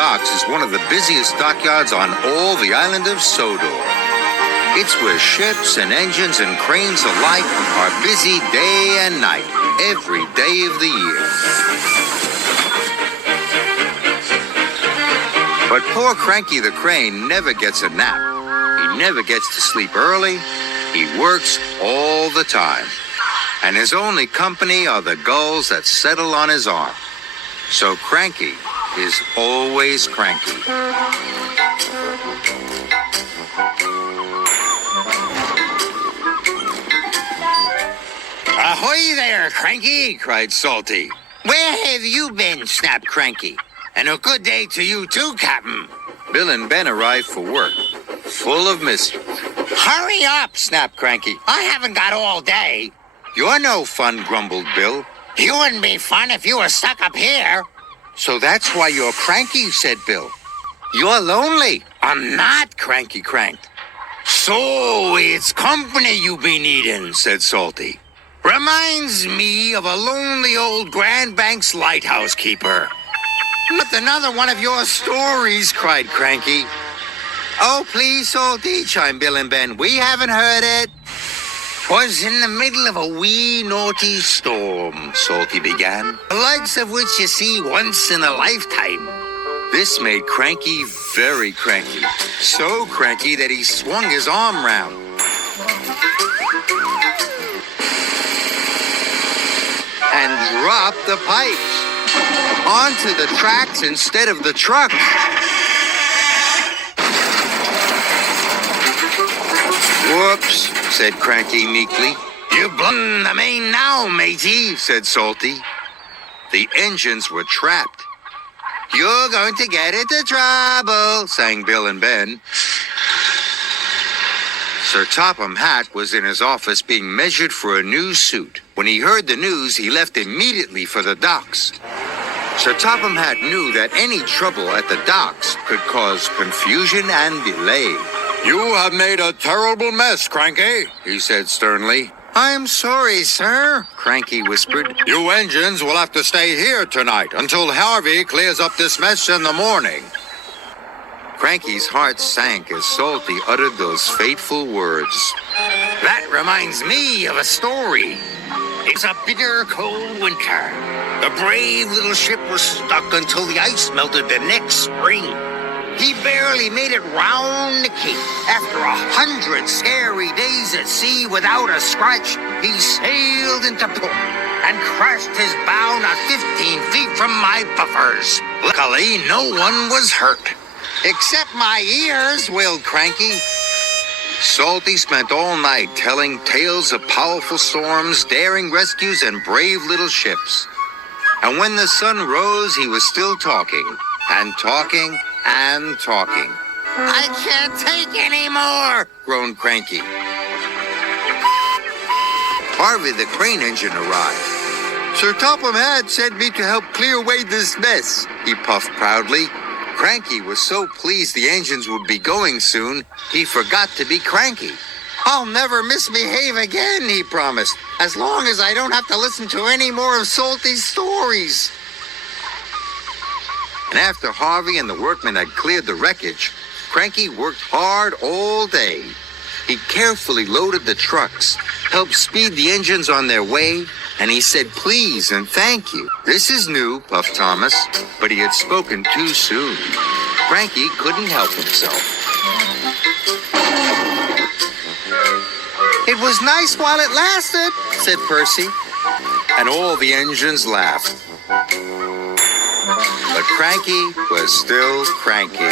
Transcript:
docks is one of the busiest dockyards on all the island of Sodor. It's where ships and engines and cranes alike are busy day and night, every day of the year. But poor Cranky the Crane never gets a nap. He never gets to sleep early. He works all the time. And his only company are the gulls that settle on his arm. So Cranky is always cranky. Ahoy there, Cranky, cried Salty. Where have you been, snapped Cranky. And a good day to you too, Captain. Bill and Ben arrive for work, full of mischief. Hurry up, snapped Cranky. I haven't got all day. You're no fun, grumbled Bill. You wouldn't be fun if you were stuck up here. So that's why you're cranky, said Bill. You're lonely. I'm not, Cranky cranked. So it's company you be needin', said Salty. Reminds me of a lonely old Grand Banks lighthouse keeper. Not another one of your stories, cried Cranky. Oh, please, Salty, chimed Bill and Ben. We haven't heard it. 'Twas in the middle of a wee naughty storm, Salty began, the likes of which you see once in a lifetime. This made Cranky very cranky, so cranky that he swung his arm round. And dropped the pipes onto the tracks instead of the truck. Whoops, said Cranky meekly. You blown the main now, matey, said Salty. The engines were trapped. You're going to get into trouble, sang Bill and Ben. Sir Topham Hatt was in his office being measured for a new suit. When he heard the news, he left immediately for the docks. Sir Topham Hatt knew that any trouble at the docks could cause confusion and delay. You have made a terrible mess, Cranky, he said sternly. I'm sorry, sir, Cranky whispered. You engines will have to stay here tonight until Harvey clears up this mess in the morning. Cranky's heart sank as Salty uttered those fateful words. That reminds me of a story. It's a bitter cold winter. The brave little ship was stuck until the ice melted the next spring. He barely made it round the cape. After 100 scary days at sea without a scratch, he sailed into port and crashed his bow not 15 feet from my buffers. Luckily, no one was hurt. Except my ears, wailed Cranky. Salty spent all night telling tales of powerful storms, daring rescues, and brave little ships. And when the sun rose, he was still talking, and talking, and talking. I can't take any more, groaned Cranky. Harvey the crane engine arrived. Sir Topham Hatt sent me to help clear away this mess, he puffed proudly. Cranky was so pleased the engines would be going soon, he forgot to be cranky. I'll never misbehave again, he promised, as long as I don't have to listen to any more of Salty's stories. And after Harvey and the workmen had cleared the wreckage, Cranky worked hard all day. He carefully loaded the trucks, helped speed the engines on their way, and he said please and thank you. This is new, puffed Thomas, but he had spoken too soon. Cranky couldn't help himself. It was nice while it lasted, said Percy. And all the engines laughed. But Cranky was still cranky.